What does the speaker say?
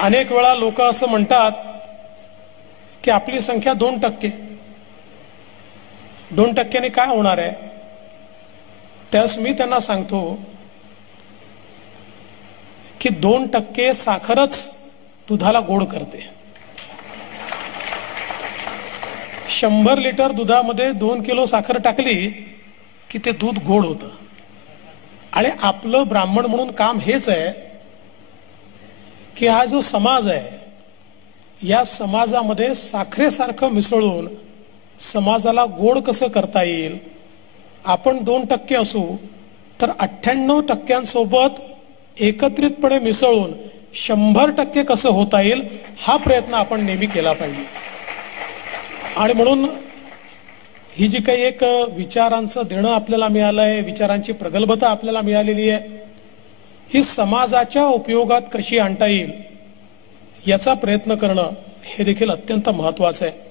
अनेक वेळा लोक असं म्हणतात की आपली संख्या 2%. 2%ने काय होणार आहे? त्यास मी त्यांना सांगतो की 2% साखरच दुधाला गोड करते. 100 लिटर दुधामध्ये 2 किलो साखर टाकली की ते दूध गोड होतं. आणि आपलं ब्राह्मण म्हणून काम हेच आहे की हा जो समाज आहे या समाजामध्ये साखरेसारखं मिसळून समाजाला गोड कसं करता येईल. आपण 2% असू तर 98% एकत्रितपणे मिसळून 100% कसं होता येईल हा प्रयत्न आपण नेहमी केला पाहिजे. आणि म्हणून ही जी काही एक विचारांचं देणं आपल्याला मिळालं आहे, विचारांची प्रगल्भता आपल्याला मिळालेली आहे, ही समाजाच्या उपयोगात कशी आणता येईल याचा प्रयत्न करणं हे देखील अत्यंत महत्त्वाचं आहे.